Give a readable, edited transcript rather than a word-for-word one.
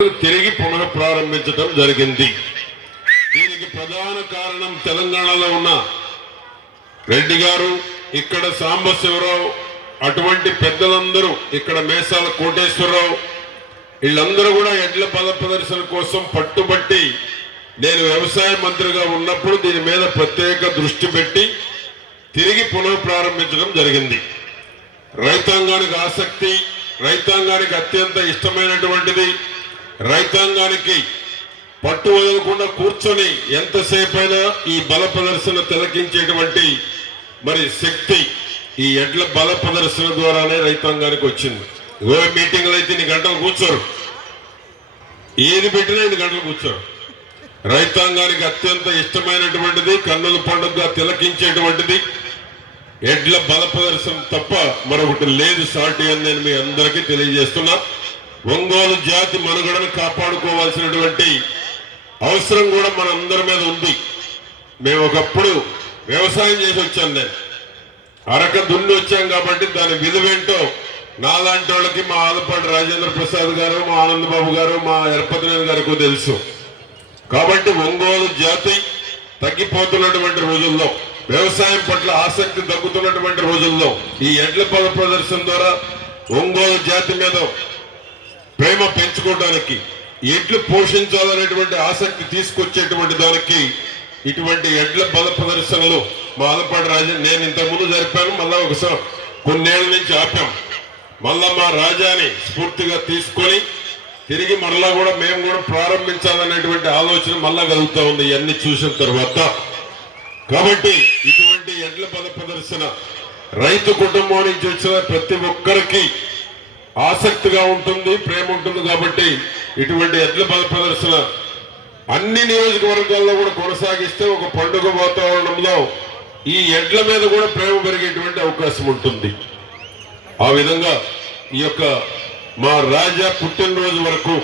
తిరిగి పునః ప్రారంభించడం జరిగింది. దీనికి ప్రధాన కారణం తెలంగాణలో ఉన్న రెడ్డి గారు, ఇక్కడ సాంబశివరావు, అటువంటి పెద్దలందరూ, ఇక్కడ మేసాల కోటేశ్వరరావు, వీళ్ళందరూ కూడా ఎడ్ల బల ప్రదర్శన కోసం పట్టుబట్టి నేను వ్యవసాయ మంత్రిగా ఉన్నప్పుడు దీని మీద ప్రత్యేక దృష్టి పెట్టి తిరిగి పునః ప్రారంభించడం జరిగింది. రైతాంగానికి ఆసక్తి, రైతాంగానికి అత్యంత ఇష్టమైనటువంటిది, రైతాంగానికి పట్టు వదలకుండా కూర్చొని ఎంతసేపైనా ఈ బల ప్రదర్శన తిలకించేటువంటి మరి శక్తి ఈ ఎడ్ల బల ప్రదర్శన ద్వారానే రైతాంగానికి వచ్చింది. మీటింగ్లు అయితే 2 గంటలు కూర్చోరు, ఏది పెట్టినా 2 గంటలు కూర్చోరు. రైతాంగానికి అత్యంత ఇష్టమైనటువంటిది, కన్నుల పండుగగా తిలకించేటువంటిది ఎడ్ల బల ప్రదర్శన తప్ప మరొకటి లేదు సాటి అని నేను మీ అందరికీ తెలియజేస్తున్నా. ఒంగోలు జాతి మనుగడను కాపాడుకోవాల్సినటువంటి అవసరం కూడా మనందరి మీద ఉంది. మేము ఒకప్పుడు వ్యవసాయం చేసి వచ్చాను, నేను అరక దున్ని వచ్చాం కాబట్టి దాని విలువేంటో నాలాంటి వాళ్ళకి, మా ఆలపాటి రాజేంద్ర ప్రసాద్ గారు, మా ఆనందబాబు గారు, మా ఎరపతినేని గారికి తెలుసు. కాబట్టి ఒంగోలు జాతి తగ్గిపోతున్నటువంటి రోజుల్లో, వ్యవసాయం పట్ల ఆసక్తి తగ్గుతున్నటువంటి రోజుల్లో ఈ ఎడ్ల బల ప్రదర్శన ద్వారా ఒంగోలు జాతి మీద ప్రేమ పెంచుకోవడానికి, ఎడ్లు పోషించాలనేటువంటి ఆసక్తి తీసుకొచ్చేటువంటి దానికి ఇటువంటి ఎడ్ల బల ప్రదర్శనలు మా ఆలపాటి రాజా, నేను ఇంతకుముందు జరిపాను, మళ్ళా ఒకసారి కొన్నేళ్ల నుంచి ఆపాం. మళ్ళా మా రాజాని స్ఫూర్తిగా తీసుకొని తిరిగి మళ్ళా కూడా మేము కూడా ప్రారంభించాలనేటువంటి ఆలోచన మళ్ళా కలుగుతా ఉంది ఇవన్నీ చూసిన తర్వాత. కాబట్టి ఇటువంటి ఎడ్ల బల ప్రదర్శన రైతు కుటుంబం నుంచి వచ్చిన ప్రతి ఒక్కరికి ఆసక్తిగా ఉంటుంది, ప్రేమ ఉంటుంది. కాబట్టి ఇటువంటి ఎడ్ల బల ప్రదర్శన అన్ని నియోజకవర్గాల్లో కూడా కొనసాగిస్తే ఒక పండుగ వాతావరణంలో ఈ ఎడ్ల మీద కూడా ప్రేమ పెరిగేటువంటి అవకాశం ఉంటుంది. ఆ విధంగా ఈ యొక్క మా రాజా పుట్టినరోజు వరకు